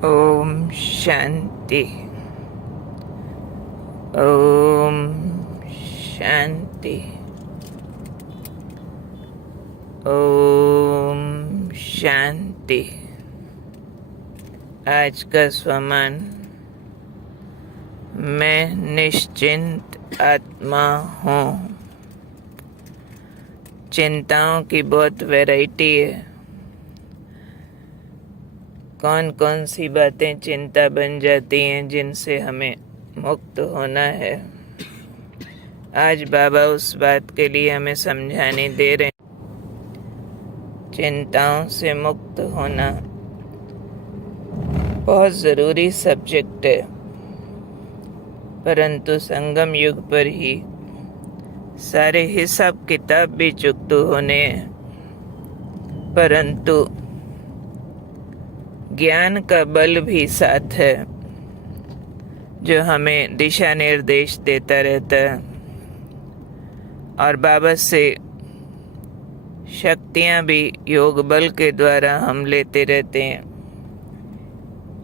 ओम शांति। ओम शांति। ओम शांति। आज का स्वमान: मैं निश्चिंत आत्मा हूँ। चिंताओं की बहुत वैरायटी है। कौन कौन सी बातें चिंता बन जाती हैं जिनसे हमें मुक्त होना है। आज बाबा उस बात के लिए हमें समझाने दे रहे हैं। चिंताओं से मुक्त होना बहुत ज़रूरी सब्जेक्ट है, परंतु संगम युग पर ही सारे हिसाब किताब भी चुकता होने हैं। परंतु ज्ञान का बल भी साथ है, जो हमें दिशा निर्देश देता रहता है, और बाबा से शक्तियाँ भी योग बल के द्वारा हम लेते रहते हैं।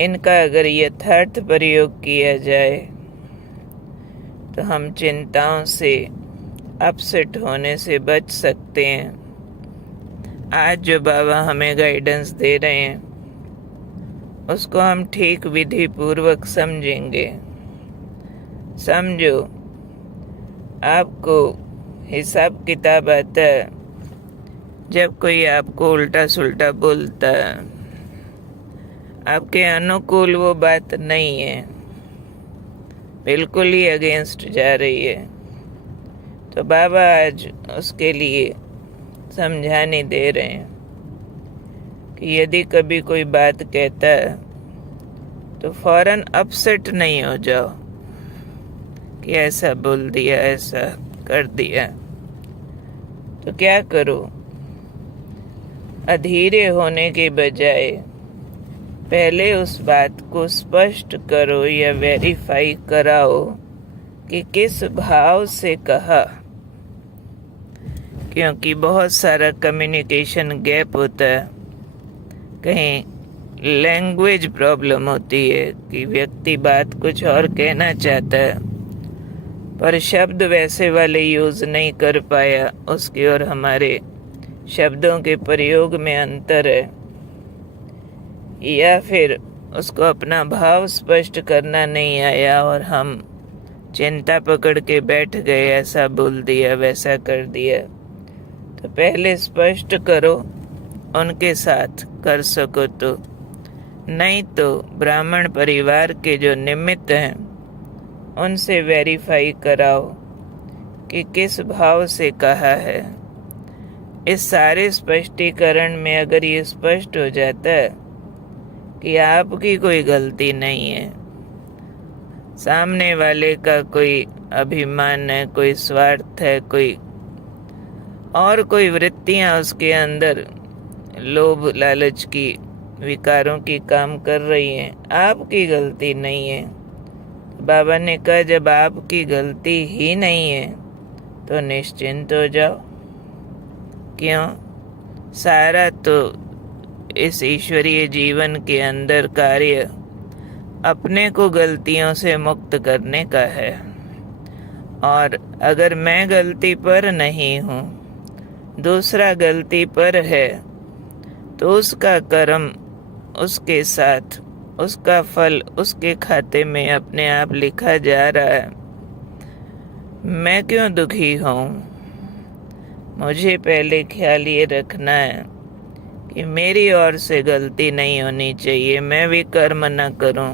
इनका अगर यथार्थ प्रयोग किया जाए तो हम चिंताओं से, अपसेट होने से बच सकते हैं। आज जो बाबा हमें गाइडेंस दे रहे हैं उसको हम ठीक विधि पूर्वक समझेंगे। समझो, आपको हिसाब किताब आता है जब कोई आपको उल्टा सुल्टा बोलता है, आपके अनुकूल वो बात नहीं है, बिल्कुल ही अगेंस्ट जा रही है, तो बाबा आज उसके लिए समझाने दे रहे हैं कि यदि कभी कोई बात कहता है तो फौरन अपसेट नहीं हो जाओ कि ऐसा बोल दिया, ऐसा कर दिया। तो क्या करो, अधीरे होने के बजाय पहले उस बात को स्पष्ट करो या वेरीफाई कराओ कि किस भाव से कहा, क्योंकि बहुत सारा कम्युनिकेशन गैप होता है। कहीं लैंग्वेज प्रॉब्लम होती है कि व्यक्ति बात कुछ और कहना चाहता है पर शब्द वैसे वाले यूज़ नहीं कर पाया, उसकी और हमारे शब्दों के प्रयोग में अंतर है, या फिर उसको अपना भाव स्पष्ट करना नहीं आया और हम चिंता पकड़ के बैठ गए, ऐसा बोल दिया, वैसा कर दिया। तो पहले स्पष्ट करो, उनके साथ कर सको तो, नहीं तो ब्राह्मण परिवार के जो निमित्त हैं उनसे वेरीफाई कराओ कि किस भाव से कहा है। इस सारे स्पष्टीकरण में अगर ये स्पष्ट हो जाता है कि आपकी कोई गलती नहीं है, सामने वाले का कोई अभिमान है, कोई स्वार्थ है, कोई वृत्तियां उसके अंदर लोभ लालच की विकारों की काम कर रही हैं, आपकी गलती नहीं है। बाबा ने कहा जब आपकी गलती ही नहीं है तो निश्चिंत हो जाओ। क्यों? सारा तो इस ईश्वरीय जीवन के अंदर कार्य अपने को गलतियों से मुक्त करने का है, और अगर मैं गलती पर नहीं हूँ, दूसरा गलती पर है, तो उसका कर्म उसके साथ, उसका फल उसके खाते में अपने आप लिखा जा रहा है। मैं क्यों दुखी हूँ? मुझे पहले ख्याल ये रखना है कि मेरी ओर से गलती नहीं होनी चाहिए, मैं भी कर्म न करूँ,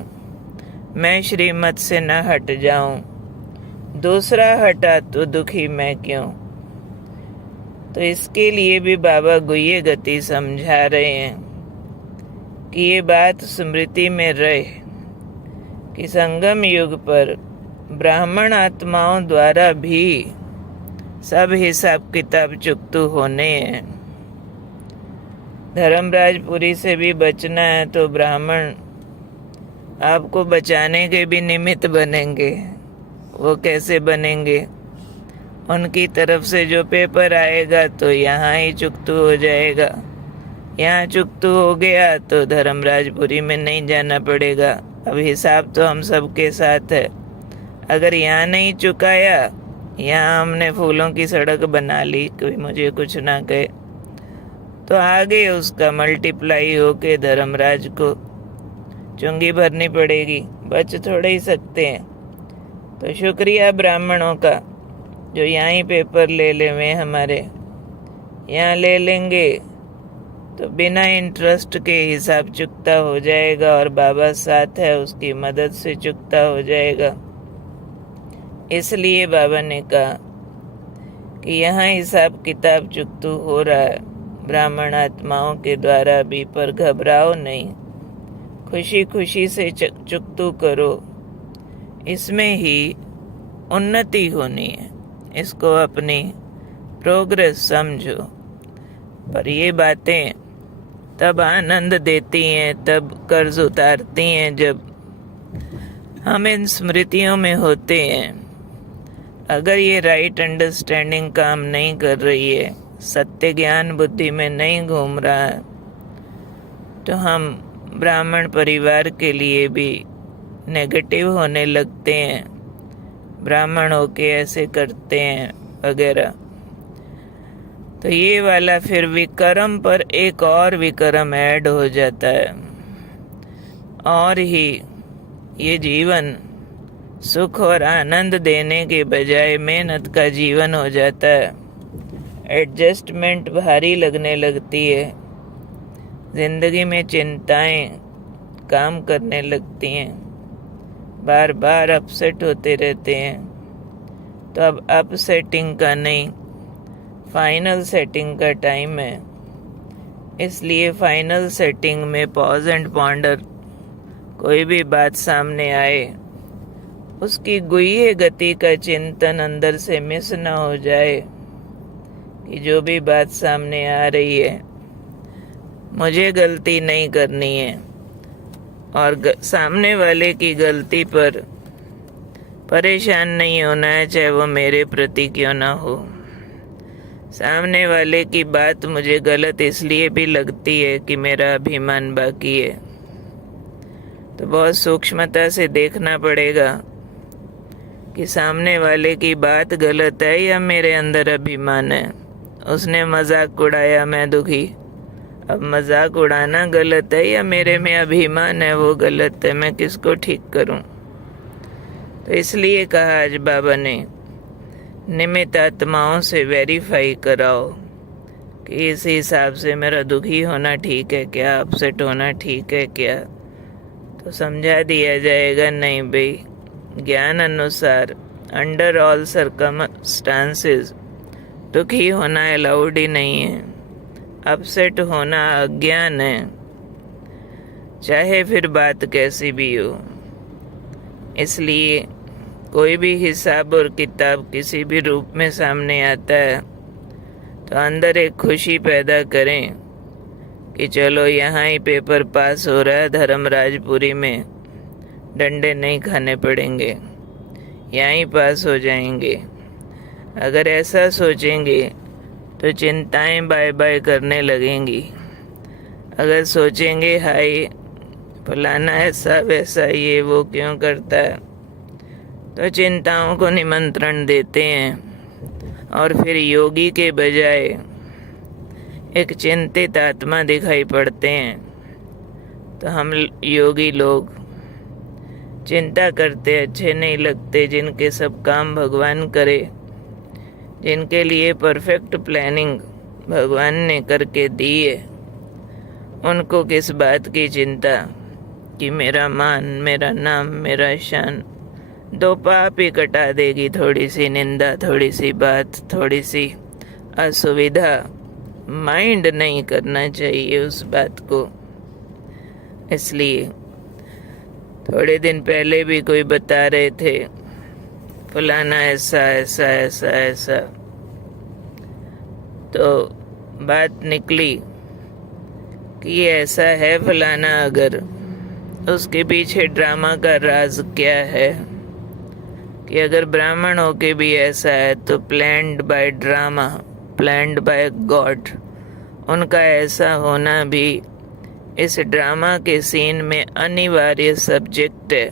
मैं श्रीमत से न हट जाऊँ, दूसरा हटा तो दुखी मैं क्यों? तो इसके लिए भी बाबा गुह्य गति समझा रहे हैं कि ये बात स्मृति में रहे कि संगम युग पर ब्राह्मण आत्माओं द्वारा भी सब हिसाब किताब चुकतू होने हैं। धर्मराजपुरी से भी बचना है तो ब्राह्मण आपको बचाने के भी निमित्त बनेंगे। वो कैसे बनेंगे? उनकी तरफ से जो पेपर आएगा तो यहाँ ही चुकतू हो जाएगा, यहाँ चुकतू हो गया तो धर्मराजपुरी में नहीं जाना पड़ेगा। अब हिसाब तो हम सबके साथ है। अगर यहाँ नहीं चुकाया, यहाँ हमने फूलों की सड़क बना ली, कोई मुझे कुछ ना कहे, तो आगे उसका मल्टीप्लाई होके धर्मराज को चुंगी भरनी पड़ेगी। बच थोड़े ही सकते हैं। तो शुक्रिया ब्राह्मणों का जो यहाँ ही पेपर ले ले में हमारे यहाँ ले लेंगे तो बिना इंटरेस्ट के हिसाब चुकता हो जाएगा, और बाबा साथ है, उसकी मदद से चुकता हो जाएगा। इसलिए बाबा ने कहा कि यहाँ हिसाब किताब चुकतू हो रहा है ब्राह्मण आत्माओं के द्वारा भी, पर घबराओ नहीं, खुशी खुशी से चुकतू करो। इसमें ही उन्नति होनी है, इसको अपनी प्रोग्रेस समझो। पर ये बातें तब आनंद देती हैं, तब कर्ज उतारती हैं जब हम इन स्मृतियों में होते हैं। अगर ये राइट अंडरस्टैंडिंग काम नहीं कर रही है, सत्य ज्ञान बुद्धि में नहीं घूम रहा है, तो हम ब्राह्मण परिवार के लिए भी नेगेटिव होने लगते हैं, ब्राह्मण होके ऐसे करते हैं वगैरह। तो ये वाला फिर विक्रम पर एक और विक्रम ऐड हो जाता है, और ही ये जीवन सुख और आनंद देने के बजाय मेहनत का जीवन हो जाता है। एडजस्टमेंट भारी लगने लगती है, जिंदगी में चिंताएं काम करने लगती हैं, बार बार अपसेट होते रहते हैं। तो अब अपसेटिंग का नहीं, फाइनल सेटिंग का टाइम है। इसलिए फाइनल सेटिंग में पॉज एंड पॉन्डर, कोई भी बात सामने आए उसकी गुह्य गति का चिंतन अंदर से मिस ना हो जाए कि जो भी बात सामने आ रही है मुझे गलती नहीं करनी है, और सामने वाले की गलती पर परेशान नहीं होना है, चाहे वो मेरे प्रति क्यों ना हो। सामने वाले की बात मुझे गलत इसलिए भी लगती है कि मेरा अभिमान बाकी है, तो बहुत सूक्ष्मता से देखना पड़ेगा कि सामने वाले की बात गलत है या मेरे अंदर अभिमान है। उसने मजाक उड़ाया, मैं दुखी, अब मजाक उड़ाना गलत है या मेरे में अभिमान है वो गलत है, मैं किसको ठीक करूं। तो इसलिए कहा आज बाबा ने, निमित्त आत्माओं से वेरीफाई कराओ कि इस हिसाब से मेरा दुखी होना ठीक है क्या, अपसेट होना ठीक है क्या। तो समझा दिया जाएगा, नहीं भाई, ज्ञान अनुसार अंडर ऑल सर्कमस्टांसेस दुखी होना अलाउड ही नहीं है, अपसेट होना अज्ञान है, चाहे फिर बात कैसी भी हो। इसलिए कोई भी हिसाब और किताब किसी भी रूप में सामने आता है तो अंदर एक खुशी पैदा करें कि चलो यहाँ ही पेपर पास हो रहा है, धर्मराजपुरी में डंडे नहीं खाने पड़ेंगे, यहाँ ही पास हो जाएंगे। अगर ऐसा सोचेंगे तो चिंताएं बाय बाय करने लगेंगी। अगर सोचेंगे हाय फलाना ऐसा वैसा ये वो क्यों करता है, तो चिंताओं को निमंत्रण देते हैं, और फिर योगी के बजाय एक चिंतित आत्मा दिखाई पड़ते हैं। तो हम योगी लोग चिंता करते अच्छे नहीं लगते, जिनके सब काम भगवान करे, जिनके लिए परफेक्ट प्लानिंग भगवान ने करके दी है, उनको किस बात की चिंता कि मेरा मान, मेरा नाम, मेरा शान। दो पाप ही कटा देगी थोड़ी सी निंदा, थोड़ी सी बात, थोड़ी सी असुविधा। माइंड नहीं करना चाहिए उस बात को। इसलिए थोड़े दिन पहले भी कोई बता रहे थे फलाना ऐसा ऐसा ऐसा ऐसा, तो बात निकली कि ये ऐसा है फलाना, अगर उसके पीछे ड्रामा का राज क्या है कि अगर ब्राह्मण होके भी ऐसा है तो planned by drama, planned by God, उनका ऐसा होना भी इस ड्रामा के सीन में अनिवार्य सब्जेक्ट है,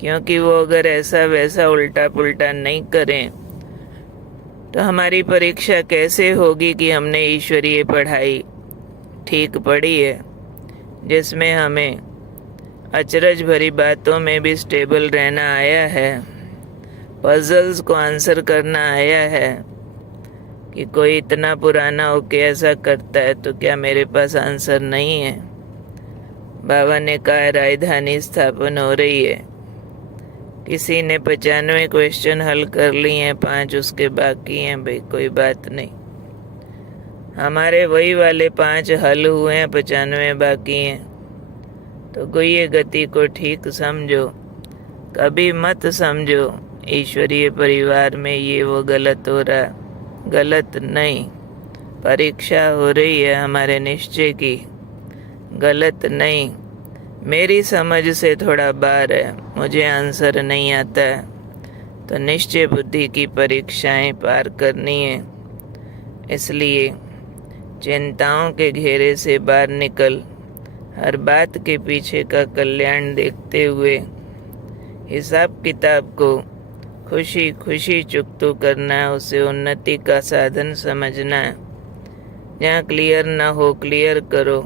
क्योंकि वो अगर ऐसा वैसा उल्टा पुल्टा नहीं करें तो हमारी परीक्षा कैसे होगी कि हमने ईश्वरीय पढ़ाई ठीक पढ़ी है, जिसमें हमें अचरज भरी बातों में भी स्टेबल रहना आया है, पजल्स को आंसर करना आया है कि कोई इतना पुराना होके ऐसा करता है तो क्या मेरे पास आंसर नहीं है। बाबा ने कहा राजधानी स्थापन हो रही है, किसी ने 95 क्वेश्चन हल कर लिए हैं, 5 उसके बाकी हैं, भाई कोई बात नहीं, हमारे वही वाले 5 हल हुए हैं, 95 बाकी हैं। तो गुह्य गति को ठीक समझो, कभी मत समझो ईश्वरीय परिवार में ये वो गलत हो रहा, गलत नहीं। परीक्षा हो रही है हमारे निश्चय की, गलत नहीं। मेरी समझ से थोड़ा बाहर है, मुझे आंसर नहीं आता है, तो निश्चय बुद्धि की परीक्षाएं पार करनी है। इसलिए चिंताओं के घेरे से बाहर निकल हर बात के पीछे का कल्याण देखते हुए हिसाब किताब को खुशी खुशी चुकतू करना है, उसे उन्नति का साधन समझना है। जहाँ क्लियर ना हो क्लियर करो,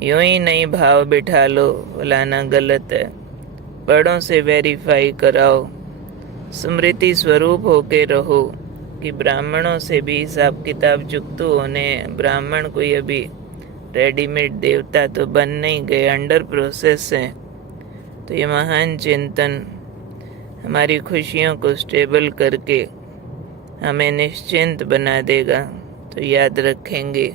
यूं ही नहीं भाव बिठा लो फलाना गलत है, बड़ों से वेरीफाई कराओ, स्मृति स्वरूप होके रहो कि ब्राह्मणों से भी हिसाब किताब चुकतू होने। ब्राह्मण कोई अभी रेडीमेड देवता तो बन नहीं गए, अंडर प्रोसेस है। तो ये महान चिंतन हमारी खुशियों को स्टेबल करके हमें निश्चिंत बना देगा। तो याद रखेंगे,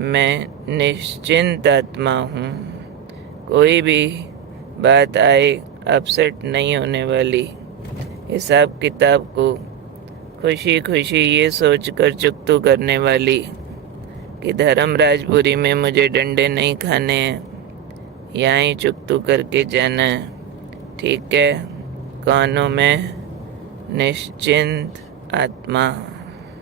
मैं निश्चिंत आत्मा हूँ, कोई भी बात आए अपसेट नहीं होने वाली। हिसाब किताब को खुशी खुशी ये सोच कर चुकतू करने वाली कि धर्मराजपुरी में मुझे डंडे नहीं खाने हैं, यहाँ ही चुकतू करके जाना है। ठीक है, कानों में निश्चिंत आत्मा।